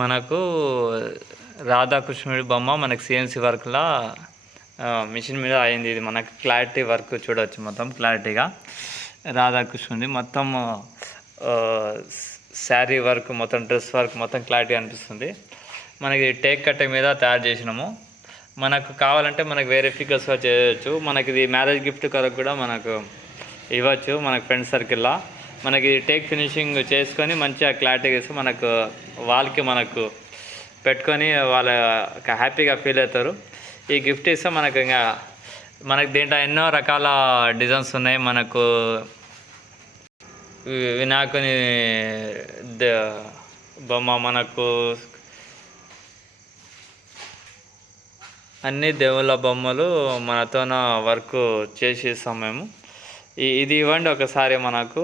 మనకు రాధాకృష్ణుడి బొమ్మ మనకు సిఎన్సి వర్క్లా మిషన్ మీద అయింది. ఇది మనకు క్లారిటీ వర్క్ చూడవచ్చు, మొత్తం క్లారిటీగా రాధాకృష్ణుడి మొత్తం శారీ వర్క్, మొత్తం డ్రెస్ వర్క్ మొత్తం క్లారిటీ అనిపిస్తుంది. మనకి టేక్ కట్ట మీద తయారు చేసినాము. మనకు కావాలంటే మనకు వేరే ఫిగర్స్గా చేయవచ్చు. మనకి ఇది మ్యారేజ్ గిఫ్ట్ కొరకు కూడా మనకు ఇవ్వచ్చు. మనకు ఫ్రెండ్ సర్కిల్లో మనకి టేక్ ఫినిషింగ్ చేసుకొని మంచిగా క్లారిటీగా ఇస్తే మనకు వాళ్ళకి మనకు పెట్టుకొని వాళ్ళ హ్యాపీగా ఫీల్ అవుతారు. ఈ గిఫ్ట్ ఇస్తే మనకు ఇంకా మనకు దీంట్లో ఎన్నో రకాల డిజైన్స్ ఉన్నాయి. మనకు వినాయకుని బొమ్మ, మనకు అన్ని దేవుళ్ళ బొమ్మలు మనతోన వర్క్ చేసి ఇస్తాం మేము. ఇది ఇవ్వండి ఒకసారి, మనకు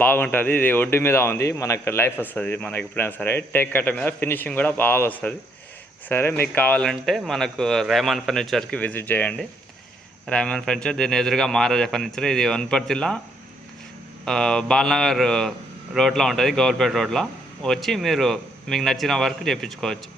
బాగుంటుంది. ఇది ఒడ్డు మీద ఉంది, మనకు లైఫ్ వస్తుంది. మనకి ఎప్పుడైనా సరే టేక్ కట్ట మీద ఫినిషింగ్ కూడా బాగా వస్తుంది. సరే, మీకు కావాలంటే మనకు రేమాన్ ఫర్నిచర్కి విజిట్ చేయండి. రేమాన్ ఫర్నిచర్, దీని ఎదురుగా మహారాజా ఫర్నిచర్. ఇది వనపర్తిలో బాలనగర్ రోడ్లో ఉంటుంది, గౌల్పేట రోడ్లో వచ్చి మీరు మీకు నచ్చిన వర్క్ చేయించుకోవచ్చు.